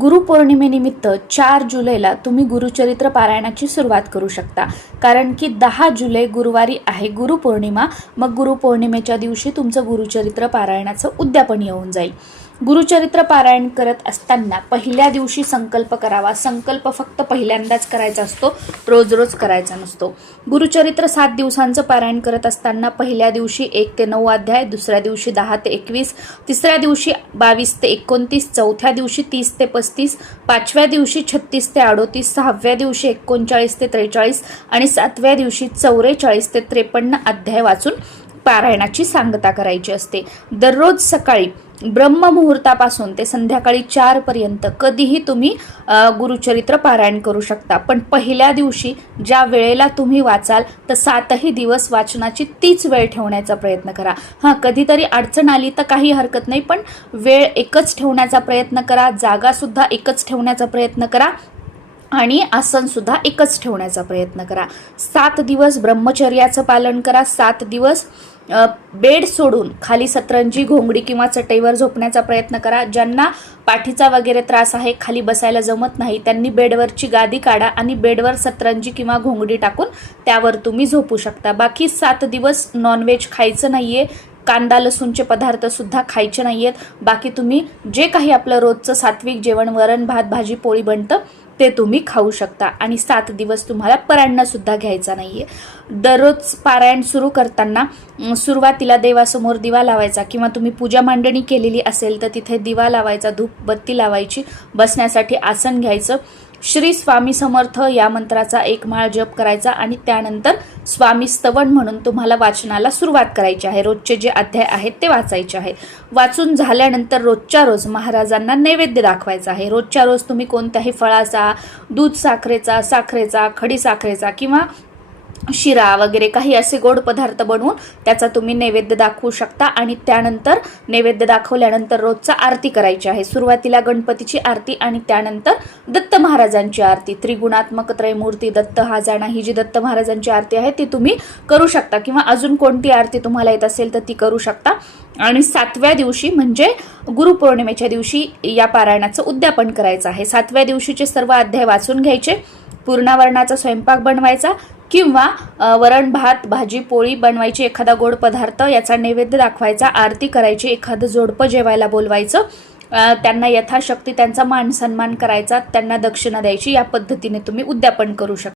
गुरुपौर्णिमेनिमित्त 4 जुलैला तुम्ही गुरुचरित्र पारायणाची सुरुवात करू शकता. कारण की 10 जुलै गुरुवारी आहे गुरुपौर्णिमा. मग गुरुपौर्णिमेच्या दिवशी तुमचं गुरुचरित्र पारायणाचं उद्यापन येऊन जाईल. गुरुचरित्र पारायण करत असताना पहिल्या दिवशी संकल्प करावा. संकल्प फक्त पहिल्यांदाच करायचा असतो, रोज रोज करायचा नसतो. गुरुचरित्र 7 दिवसांचं पारायण करत असताना पहिल्या दिवशी 1 ते 9 अध्याय, दुसऱ्या दिवशी 10 ते 21, तिसऱ्या दिवशी 22 ते 29, चौथ्या दिवशी 30 ते 35, पाचव्या दिवशी 36 ते 38, सहाव्या दिवशी 39 ते 43 आणि सातव्या दिवशी 44 ते 53 अध्याय वाचून पारायणाची सांगता करायची असते. दररोज सकाळी ब्रह्ममुहूर्तापासून ते संध्याकाळी 4 पर्यंत कधीही तुम्ही गुरुचरित्र पारायण करू शकता. पण पहिल्या दिवशी ज्या वेळेला तुम्ही वाचाल तर 7ही दिवस वाचनाची तीच वेळ ठेवण्याचा प्रयत्न करा. कधीतरी अडचण आली तर काही हरकत नाही, पण वेळ एकच ठेवण्याचा प्रयत्न करा, जागा सुद्धा एकच ठेवण्याचा प्रयत्न करा आणि आसन सुद्धा एकच ठेवण्याचा प्रयत्न करा. 7 दिवस ब्रह्मचर्याचं पालन करा. 7 दिवस बेड सोडून खाली सतरंजी, घोंगडी किंवा चटईवर झोपण्याचा प्रयत्न करा. ज्यांना पाठीचा वगैरे त्रास आहे, खाली बसायला जमत नाही, त्यांनी बेडवरची गादी काढा आणि बेडवर सतरंजी किंवा घोंगडी टाकून त्यावर तुम्ही झोपू शकता. बाकी 7 दिवस नॉनव्हेज खायचं नाहीये, कांदा लसूणचे पदार्थ सुद्धा खायचे नाहीयेत. बाकी तुम्ही जे काही आपलं रोजचं सात्विक जेवण, वरण भात भाजी पोळी बनतं ते तुम्ही खाऊ शकता. आणि 7 दिवस तुम्हाला परान्न सुद्धा घ्यायचा नाहीये. दररोज पारायण सुरू करताना सुरुवातीला देवासमोर दिवा लावायचा किंवा तुम्ही पूजा मांडणी केलेली असेल तर तिथे दिवा लावायचा, धूप बत्ती लावायची, बसण्यासाठी आसन घ्यायचं, श्री स्वामी समर्थ या मंत्राचा 1 माळ जप करायचा आणि त्यानंतर स्वामी स्तवन म्हणून तुम्हाला वाचनाला सुरुवात करायची आहे. रोजचे जे अध्याय आहेत ते वाचायचे आहेत. वाचून झाल्यानंतर रोजच्या रोज महाराजांना नैवेद्य दाखवायचा आहे. रोजच्या रोज तुम्ही कोणत्याही फळाचा, दूध साखरेचा, खडी साखरेचा किंवा शिरा वगैरे काही असे गोड पदार्थ बनवून त्याचा तुम्ही नैवेद्य दाखवू शकता. आणि त्यानंतर नैवेद्य दाखवल्यानंतर रोजचा आरती करायची आहे. सुरुवातीला गणपतीची आरती आणि त्यानंतर दत्त महाराजांची आरती. त्रिगुणात्मक त्रयमूर्ती दत्त हा जाणा, ही जी दत्त महाराजांची आरती आहे ती तुम्ही करू शकता किंवा अजून कोणती आरती तुम्हाला येत असेल तर ती करू शकता. आणि 7व्या दिवशी म्हणजे गुरुपौर्णिमेच्या दिवशी या पारायणाचं उद्यापन करायचं आहे. 7व्या दिवशीचे सर्व अध्याय वाचून घ्यायचे, पूर्णावरणाचा स्वयंपाक बनवायचा किंवा वरण भात भाजी पोळी बनवायची, एखादा गोड पदार्थ याचा नैवेद्य दाखवायचा, आरती करायची, एखादं जोडपं जेवायला बोलवायचं, त्यांना यथाशक्ती त्यांचा मान सन्मान करायचा, त्यांना दक्षिणा द्यायची. या पद्धतीने तुम्ही उद्यापन करू शकता.